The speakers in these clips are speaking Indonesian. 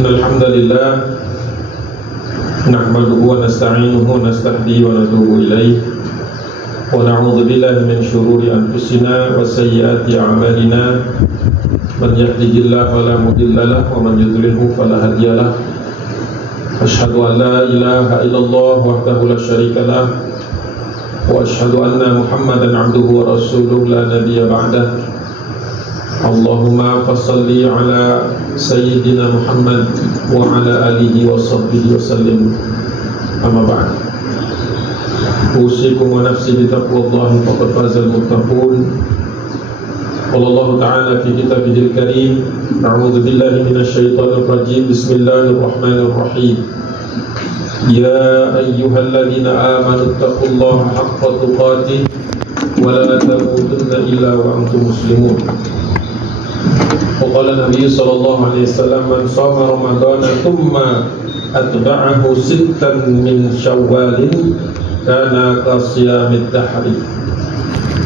إن الحمد لله نحمده ونستعينه ونستهديه ونتوب إليه ونعوذ بالله من شرور أنفسنا وسيئات أعمالنا من يهده الله فلا مضل له ومن يضلله فلا هادي له أشهد أن لا إله إلا الله وحده لا شريك له وأشهد أن محمدا عبده ورسوله لا نبي بعده اللهم فصل على سيدنا محمد وعلى آله وصحبه وسلم أما بعد أوصيكم ونفسي بتقوى الله فقد فاز المتقون قال الله تعالى في كتابه الكريم أعوذ بالله من الشيطان الرجيم بسم الله الرحمن الرحيم يا أيها الذين آمنوا اتقوا الله حق تقاته ولا تموتن إلا وأنتم مسلمون وقال النبي صلى الله عليه وسلم من صام رمضان ثم أتبعه ستا من شوال كان كصيام الدهر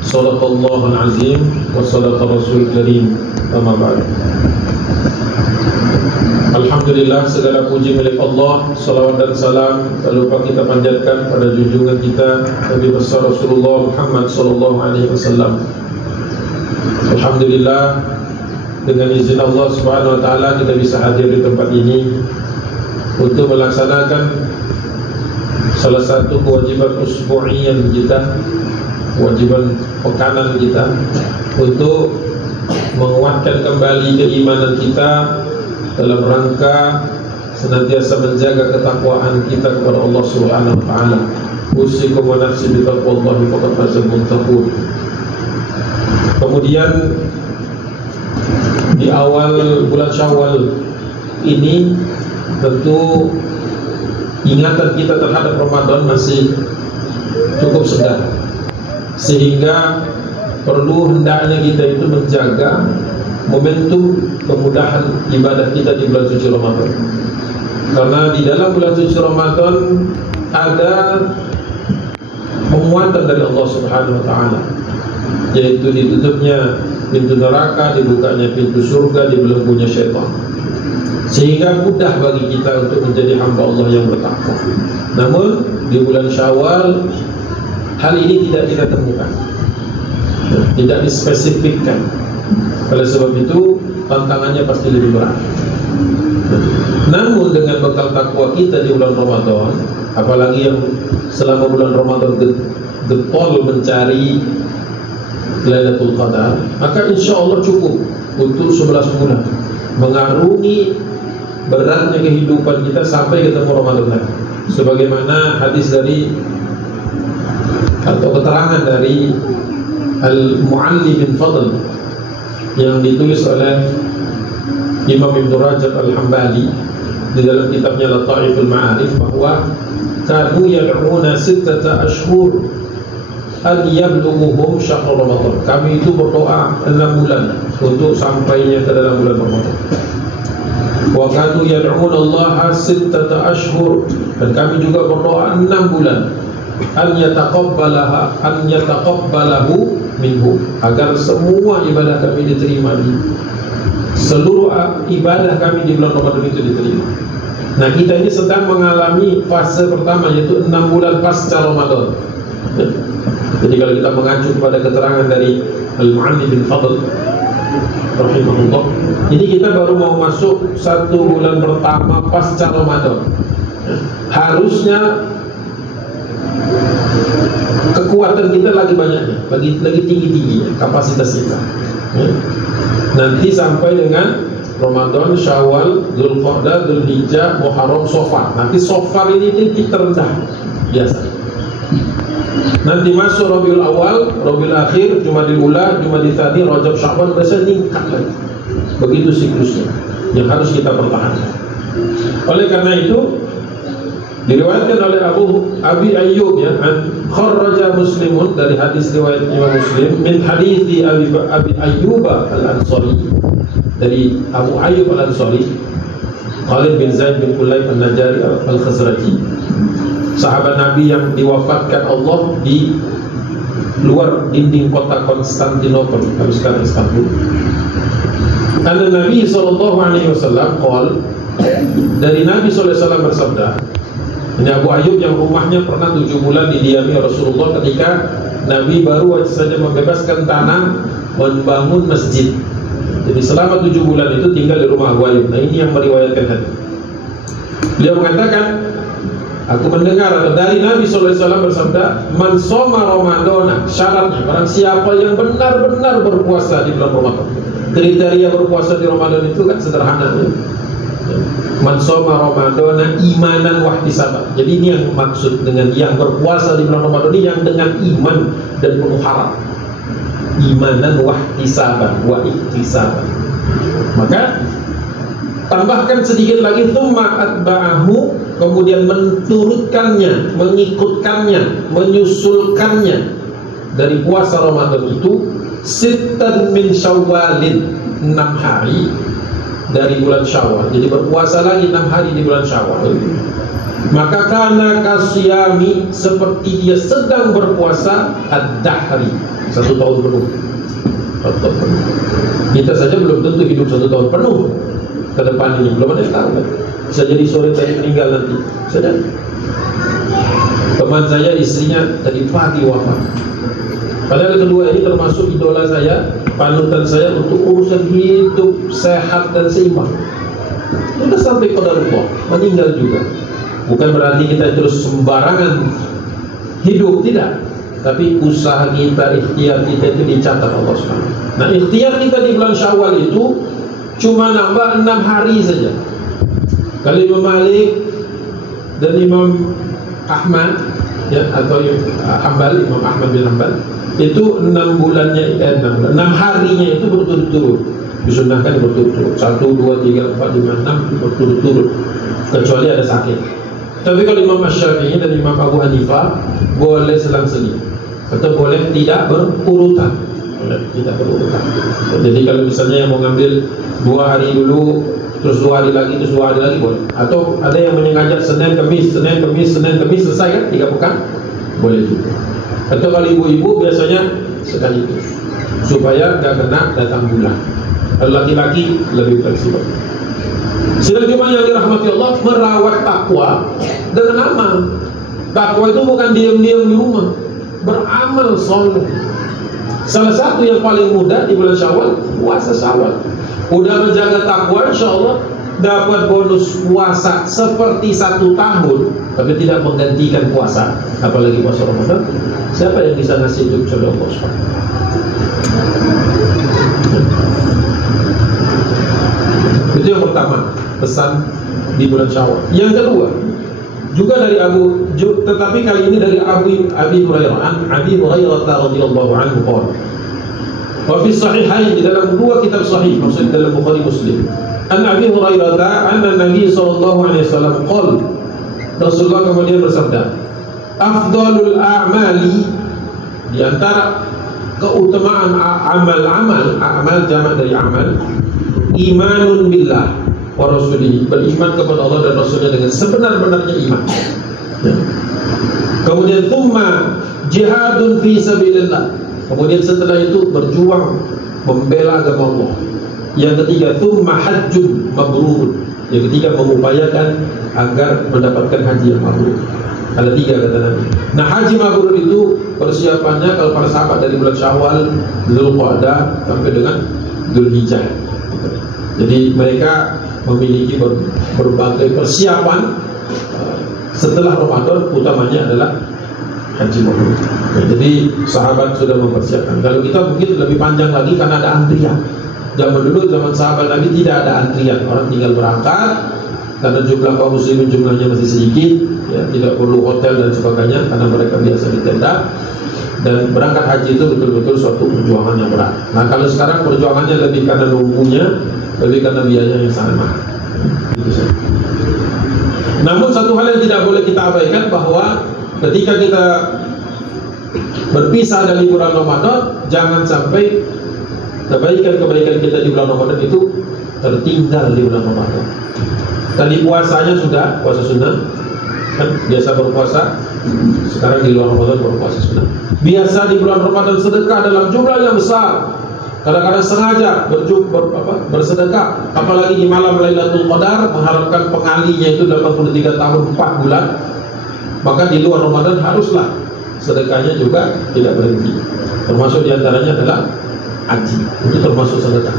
صدق الله العظيم وصدق رسول الكريم أما بعد. Alhamdulillah, segala puji milik Allah, salawat dan salam tak lupa kita panjatkan pada junjungan kita Nabi besar Rasulullah Muhammad sallallahu alaihi wasallam. Alhamdulillah, dengan izin Allah Subhanahu wa taala kita bisa hadir di tempat ini untuk melaksanakan salah satu kewajiban usbu'iyan kita, kewajiban pekanan kita, untuk menguatkan kembali keimanan kita dalam rangka senantiasa menjaga ketakwaan kita kepada Allah Subhanahu wa taala. Usikum wa nafsi bi taqwallahi faqad fazal muttaqun. Kemudian di awal bulan Syawal ini tentu ingatan kita terhadap Ramadan masih cukup segar, sehingga perlu hendaknya kita itu menjaga momentum kemudahan ibadah kita di bulan suci Ramadan. Karena di dalam bulan suci Ramadan ada penguatan dari Allah Subhanahu wa taala, yaitu ditutupnya pintu neraka, dibukanya pintu surga, dibelenggunya syaitan, sehingga mudah bagi kita untuk menjadi hamba Allah yang bertakwa. Namun di bulan Syawal hal ini tidak kita temukan, tidak dispesifikkan. Oleh sebab itu tantangannya pasti lebih berat. Namun dengan bekal takwa kita di bulan Ramadan, apalagi yang selama bulan Ramadan getol mencari Lailatul Qadar, maka insya Allah cukup untuk 11 bulan mengarungi beratnya kehidupan kita sampai ketemu Ramadan lagi. Sebagaimana hadis dari atau keterangan dari Al-Mu'alli bin Fadl yang ditulis oleh Imam Ibn Rajab Al-Hambali di dalam kitabnya Lataiful Ma'arif, bahwa kanu yad'una sittata ashhur an yablughuhum syahr Ramadan. Kami itu berdoa 6 bulan untuk sampainya ke dalam bulan Ramadan. Wa kanu yad'una Allah sittata ashhur, dan kami juga berdoa 6 bulan an yataqabbalahu minhu, agar semua ibadah kami diterima, seluruh ibadah kami di bulan Ramadan itu diterima. Nah, kita ini sedang mengalami fase pertama, yaitu 6 bulan pasca Ramadan. Jadi kalau kita mengacu kepada keterangan dari Al-Mu'alli bin Fadl rahimahullah, ini kita baru mau masuk 1 bulan pertama pasca Ramadan. Harusnya kekuatan kita lagi banyaknya, lagi tinggi-tingginya kapasitas kita. Nanti sampai dengan Ramadan, Syawal, Dzulqa'dah, Dzulhijjah, Muharram, Safar. Nanti Safar ini titik terendah biasanya. Nanti masuk Rabiul Awal, Rabiul Akhir, Jumadil Ula, Jumadil Tsani, Rajab, Sya'ban, biasanya meningkat lagi. Begitu siklusnya yang harus kita pertahankan. Oleh karena itu diriwayatkan oleh Abi Ayyub, ya, kharraja Muslimun, dari hadis riwayat Imam Muslim, min hadithi Abi Ayyub Al-Ansari, dari Abu Ayyub Al-Ansari, Khalid bin Zaid bin Kulayb An-Najari Al-Khazraji, sahabat Nabi yang diwafatkan Allah di luar dinding kota Konstantinopel, habis sekarang Istanbul. Karena Nabi SAW qala, dari Nabi SAW bersabda, ini Abu Ayyub yang rumahnya pernah 7 bulan didiami Rasulullah ketika Nabi baru saja membebaskan tanah membangun masjid. Jadi selama 7 bulan itu tinggal di rumah Abu Ayyub. Nah ini yang meriwayatkan hadis. Beliau mengatakan, aku mendengar dari Nabi SAW bersabda, man soma Ramadana, syaratnya barang siapa yang benar-benar berpuasa di bulan Ramadan. Kriteria berpuasa di Ramadan itu kan sederhana, ya? Man soma Ramadana imanan wahtisaban. Jadi ini yang maksud dengan yang berpuasa di bulan Ramadan ini yang dengan iman dan penuh harap. Imanan wahtisaban wa ihtisaban. Maka tambahkan sedikit lagi, thumma atba'ahu, kemudian menturutkannya, mengikutkannya, menyusulkannya dari puasa Ramadan itu sittan min syawalin, 6 hari dari bulan Syawal. Jadi berpuasa lagi 6 hari di bulan Syawal. Maka kana kasyami, seperti dia sedang berpuasa ad-dahri, 1 tahun penuh. Kita saja belum tentu hidup 1 tahun penuh ke depan ini, belum ada yang tahu kan? Bisa jadi sore tadi meninggal nanti, saja. Teman saya istrinya tadi pagi wafat. Padahal kedua ini termasuk idola saya, panutan saya untuk urusan hidup sehat dan seimbang. Sudah sampai pada Allah, meninggal juga. Bukan berarti kita terus sembarangan hidup, tidak. Tapi usaha kita, ikhtiar kita itu dicatat Allah SWT. Nah, ikhtiar kita di bulan Syawal itu cuma nambah 6 hari saja. Kalau Imam Malik dan Imam Ahmad, ya, atau Hanbal, Imam Ahmad bin Hanbal, itu 6 bulannya, 6 harinya itu berturut-turut. Disunnahkan berturut-turut, 1, 2, 3, 4, 5, 6 berturut-turut, kecuali ada sakit. Tapi kalau Imam Syafi'i dan Imam Abu Hanifah boleh selang-seling, atau boleh tidak berurutan. Tidak berurutan. Jadi kalau misalnya yang mau ngambil 2 hari dulu, terus 2 hari lagi, terus 2 hari lagi, boleh. Atau ada yang menyengaja Senin, Kamis, Senin, Kamis, Senin, Kamis, selesai kan? 3 pekan, boleh juga. Atau kalau ibu-ibu biasanya sekali itu, supaya gak kena datang bulan. Kalau laki-laki lebih fleksibel. Sidang Jumat yang dirahmati Allah, merawat takwa dengan amal. Takwa itu bukan diam-diam di rumah, beramal soleh. Salah satu yang paling mudah di bulan Syawal, puasa Syawal. Udah menjaga takwa, insya Allah dapat bonus puasa seperti 1 tahun, tapi tidak menggantikan puasa, apalagi puasa Ramadan. Siapa yang bisa ngasih itu kecuali Allah SWT? Itu yang pertama, pesan di bulan Syawal. Yang kedua, juga dari tetapi kali ini dari Abi Hurairah, Abi Hurairah radhiyallahu anhu qala, wa fi sahihain, di dalam 2 kitab sahih, maksud dalam Bukhari Muslim, an Abi Hurairah anna Nabi sallallahu alaihi wasallam qala, Rasulullah kemudian bersabda, afdalul a'mali, di antara keutamaan amal jamak dari amal, imanun billah wa rasulihi, beriman kepada Allah dan Rasulnya dengan sebenar-benarnya iman. Ya. Kemudian thumma jihadun fi sabilillah, kemudian setelah itu berjuang membela agama Allah. Yang ketiga thumma hajjun mabrur, yang ketiga mengupayakan agar mendapatkan haji yang mabrur. Ada 3 kata Nabi. Nah, haji mabrur itu persiapannya kalau para sahabat dari bulan Syawal, Dzulqa'dah sampai dengan Dzulhijjah. Jadi mereka memiliki berbagai persiapan setelah Ramadan, utamanya adalah haji mabrur. Jadi sahabat sudah mempersiapkan. Kalau kita mungkin lebih panjang lagi karena ada antrian. Zaman dulu, zaman sahabat Nabi tidak ada antrian, orang tinggal berangkat karena jumlah kaum muslimin jumlahnya masih sedikit, ya, tidak perlu hotel dan sebagainya karena mereka biasa di tenda. Dan berangkat haji itu betul-betul suatu perjuangan yang berat. Nah, kalau sekarang perjuangannya lebih karena nunggunya, lebih karena biaya yang sangat mahal. Itu saja. Namun satu hal yang tidak boleh kita abaikan, bahwa ketika kita berpisah dari bulan Ramadan, jangan sampai kebaikan-kebaikan kita di bulan Ramadan itu tertinggal di bulan Ramadan. Tadi puasanya sudah, puasa sunnah, kan biasa berpuasa, sekarang di luar Ramadan berpuasa sunnah. Biasa di bulan Ramadan sedekah dalam jumlah yang besar, Kadang-kadang sengaja bersedekah, apalagi di malam Lailatul Qadar, mengharapkan pengalinya itu 83 tahun 4 bulan. Maka di luar Ramadan haruslah sedekahnya juga tidak berhenti. Termasuk diantaranya adalah haji, itu termasuk sedekah.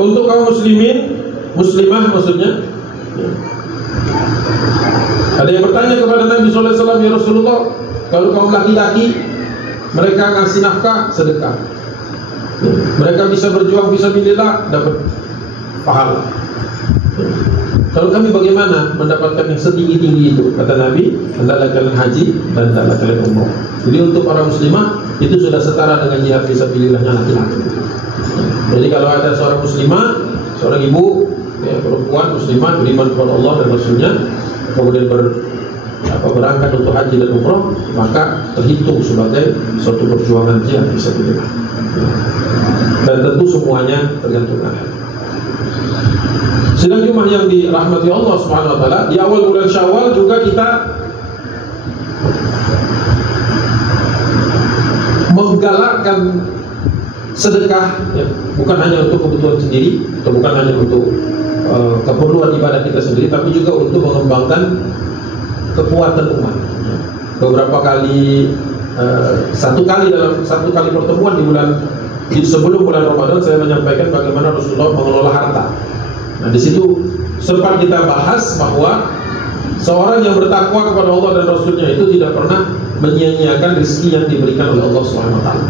Untuk kaum muslimin, muslimah maksudnya, ada yang bertanya kepada Nabi SAW, ya Rasulullah, kalau kaum laki-laki mereka ngasih nafkah, sedekah, mereka bisa berjuang fisabilillah, dapat pahala. Kalau kami bagaimana mendapatkan yang setinggi-tinggi itu? Kata Nabi, hendaklah kalian haji dan hendaklah kalian umrah. Jadi untuk para muslimah itu sudah setara dengan jihad fisabilillahnya laki-laki. Jadi kalau ada seorang muslimah, seorang ibu, ya, perempuan muslimah beriman kepada Allah dan Rasulnya, kemudian berangkat untuk haji dan umrah, maka terhitung sebagai suatu perjuangan jihad fisabilillah. Dan tentu semuanya tergantung Allah. Sidang Jumat yang dirahmati Allah Subhanahu wa taala, di awal bulan Syawal juga kita menggalakkan sedekah, ya, bukan hanya untuk kebutuhan sendiri, atau bukan hanya untuk keperluan ibadah kita sendiri, tapi juga untuk mengembangkan kekuatan umat. Beberapa kali, satu kali pertemuan sebelum bulan Ramadan, saya menyampaikan bagaimana Rasulullah mengelola harta. Nah, di situ sempat kita bahas bahwa seorang yang bertakwa kepada Allah dan Rasulnya itu tidak pernah menyia-nyiakan rezeki yang diberikan oleh Allah Subhanahu wa taala.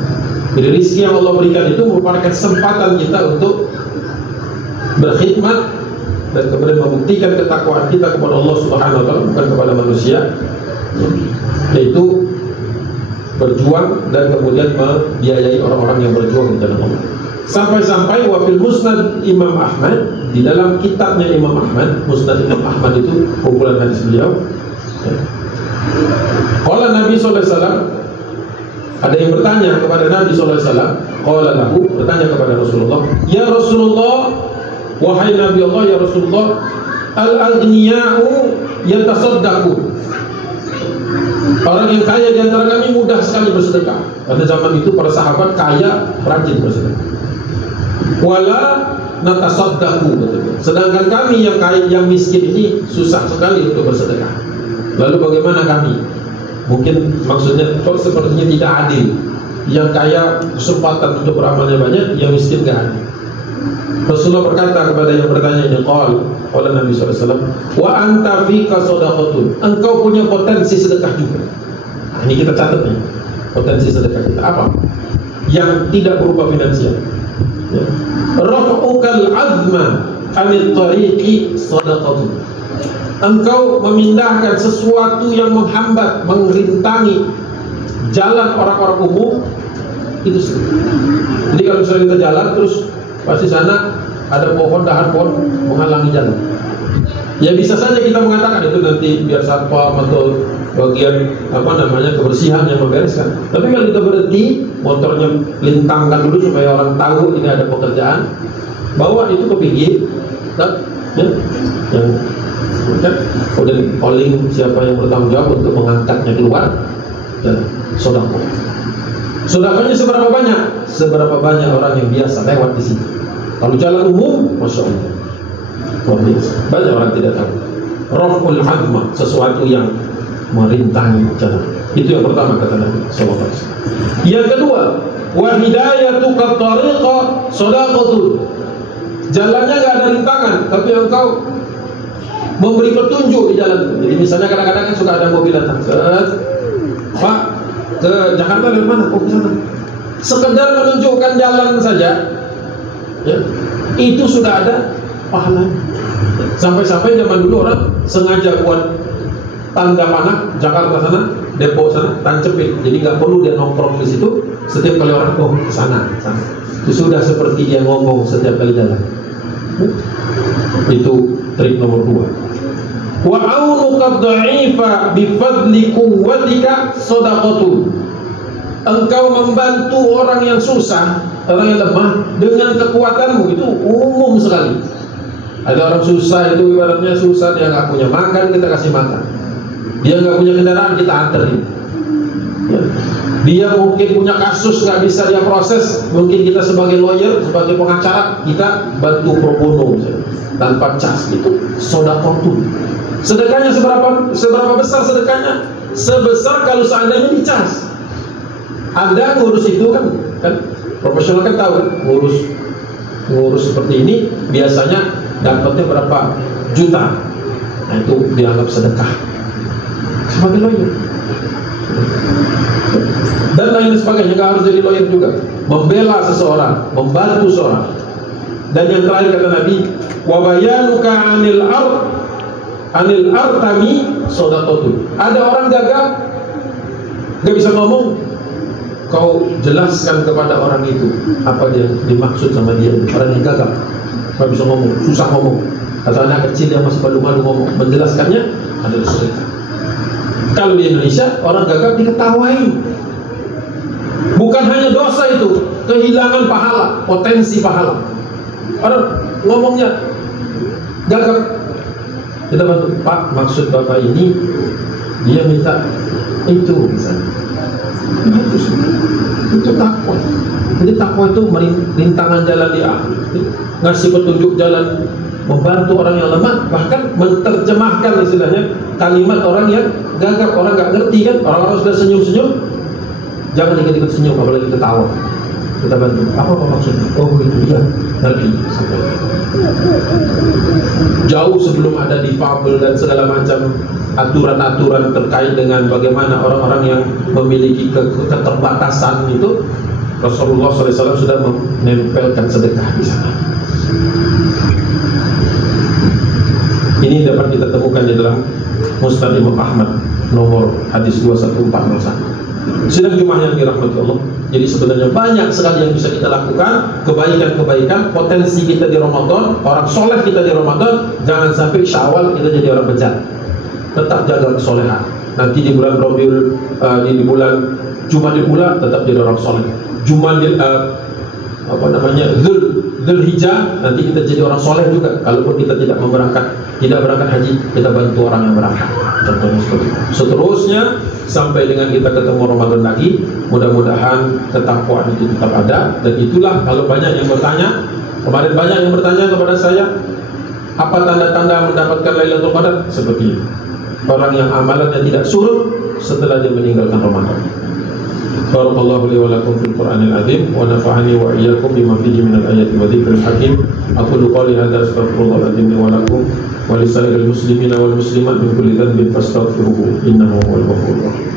Jadi rezeki yang Allah berikan itu merupakan kesempatan kita untuk berkhidmat dan kemudian membuktikan ketakwaan kita kepada Allah Subhanahu wa taala, bukan kepada manusia, yaitu berjuang dan kemudian membiayai orang-orang yang berjuang di jalan Allah. Sampai-sampai wafil musnad Imam Ahmad, di dalam kitabnya Imam Ahmad, Musnad Imam Ahmad itu kumpulan hadis beliau. Qala Nabi sallallahu alaihi wasallam, ada yang bertanya kepada Nabi sallallahu alaihi wasallam, qala lahu, bertanya kepada Rasulullah, ya Rasulullah, wahai Nabi Allah, ya Rasulullah, al-aghniya'u yatasaddaqu. Orang yang kaya di antara kami mudah sekali bersedekah. Pada zaman itu para sahabat kaya rajin bersedekah. Wala natasaddaqu, sedangkan kami yang kaya, yang miskin ini susah sekali untuk bersedekah. Lalu bagaimana kami? Mungkin maksudnya kok sepertinya tidak adil. Yang kaya kesempatan untuk beramalnya banyak, yang miskin gak ada. Rasulullah berkata kepada yang bertanya ini, qala Nabi SAW, wa anta fika shadaqatun, engkau punya potensi sedekah juga. Nah, ini kita catat nih, potensi sedekah kita apa? Yang tidak berupa finansial. Ya. Raf'ukal azma anit tariqi shadaqatun, engkau memindahkan sesuatu yang menghambat, mengrintangi jalan orang-orang umum, itu sih. Jadi kalau misalnya kita jalan terus pasti sana ada pohon, dahan pohon menghalangi jalan, ya bisa saja kita mengatakan itu nanti biar satpam atau bagian kebersihan yang membereskan. Tapi kalau kita berhenti, motornya lintangkan dulu supaya orang tahu ini ada pekerjaan, bawa itu ke pinggir, dan yang kemudian calling siapa yang bertanggung jawab untuk mengangkatnya keluar, dan sedekah. Sedekahnya seberapa banyak? Seberapa banyak orang yang biasa lewat di sini. Kalau jalan umum, masya Allah, banyak orang tidak tahu. Raf'ul azma, sesuatu yang merintangi jalan. Itu yang pertama kata Nabi SAW. Yang kedua, wa hidayatu qattariqa shadaqatun. Jalannya nggak ada rintangan, tapi engkau memberi petunjuk di jalan. Jadi misalnya kadang-kadang kan suka ada mobil datang, Pak, ke Jakarta dari mana? Oh, ke sana. Sekedar menunjukkan jalan saja, ya, itu sudah ada pahalanya. Sampai-sampai zaman dulu orang sengaja buat tanda panah Jakarta sana, Depok sana, tancepin. Jadi nggak perlu dia nongkrong di situ. Setiap kali orang ke sana. Itu sudah seperti dia ngomong setiap kali jalan. Itu trik nomor 2. Wa aunuka dha'ifa bi fadli quwwatika shadaqatun. Engkau membantu orang yang susah, orang yang lemah dengan kekuatanmu, itu umum sekali. Ada orang susah, itu ibaratnya susah, dia nggak punya makan, kita kasih makan. Dia nggak punya kendaraan, kita anterin. Ya. Dia mungkin punya kasus nggak bisa dia proses, mungkin kita sebagai lawyer, sebagai pengacara, kita bantu pro bono tanpa cas. Itu sedekah tuh. Sedekahnya seberapa besar sedekahnya? Sebesar kalau seandainya dicas. Anda ngurus itu kan profesional kan tahu kan, ngurus seperti ini biasanya dapatnya berapa juta. Nah itu dianggap sedekah sebagai lawyer. Dan lain sebagainya, nggak harus jadi lawyer juga. Membela seseorang, membantu seseorang. Dan yang terakhir kata Nabi, wa bayanuka anil artami shadaqatu. Ada orang gagap, nggak bisa ngomong, kau jelaskan kepada orang itu apa dia dimaksud sama dia. Orang yang gagap, nggak bisa ngomong, susah ngomong, atau anak kecil yang masih malu-malu ngomong, menjelaskannya adalah sedekah. Kalau di Indonesia orang gagap diketawain. Bukan hanya dosa itu, kehilangan pahala, potensi pahala. Orang ngomongnya gagap. Kita bantu, Pak, maksud Bapak ini dia minta itu misalnya. Itu takwa. Jadi takwa itu rintangan jalan dia, ngasih petunjuk jalan, membantu orang yang lemah, bahkan menerjemahkan istilahnya kalimat orang yang gagap, orang nggak ngerti kan, orang-orang sudah senyum-senyum, jangan ikut-ikut senyum, apalagi ketawa. Kita bantu. Apa maksudnya? Oh itu dia, ngerti. Jauh sebelum ada difabel dan segala macam aturan-aturan terkait dengan bagaimana orang-orang yang memiliki keterbatasan itu, Rasulullah SAW sudah menempelkan sedekah di sana. Ini dapat kita temukan di dalam Musnad Imam Ahmad nomor hadis 21401. Sidang Jumat yang dirahmati Allah. Jadi sebenarnya banyak sekali yang bisa kita lakukan, kebaikan-kebaikan, potensi kita di Ramadan, orang soleh kita di Ramadan. Jangan sampai Syawal kita jadi orang bejat. Tetap jaga kesolehan. Nanti di bulan Rabiul, di bulan Jumadil Ula tetap jadi orang soleh. Jumadil Dzulhijjah nanti kita jadi orang soleh juga. Kalaupun kita tidak berangkat haji, kita bantu orang yang berangkat. Contohnya seperti itu. Seterusnya sampai dengan kita ketemu Ramadan lagi, mudah-mudahan ketakwaan itu tetap ada. Dan itulah kalau banyak yang bertanya, kemarin banyak yang bertanya kepada saya, apa tanda-tanda mendapatkan Lailatul Qadar? Seperti ini. Orang yang amalannya tidak surut setelah dia meninggalkan Ramadan. Barakallahu li wa lakum fil Qur'anil azim wa nafa'ani wa iyyakum bima fihi minal ayati wa dzikril hakim. Aqulu qawli hadza astaghfirullahal azim li wa lakum wa li sa'iril muslimina wal muslimat min kulli dhanbin fastaghfiruhu innahu huwal ghafurur rahim.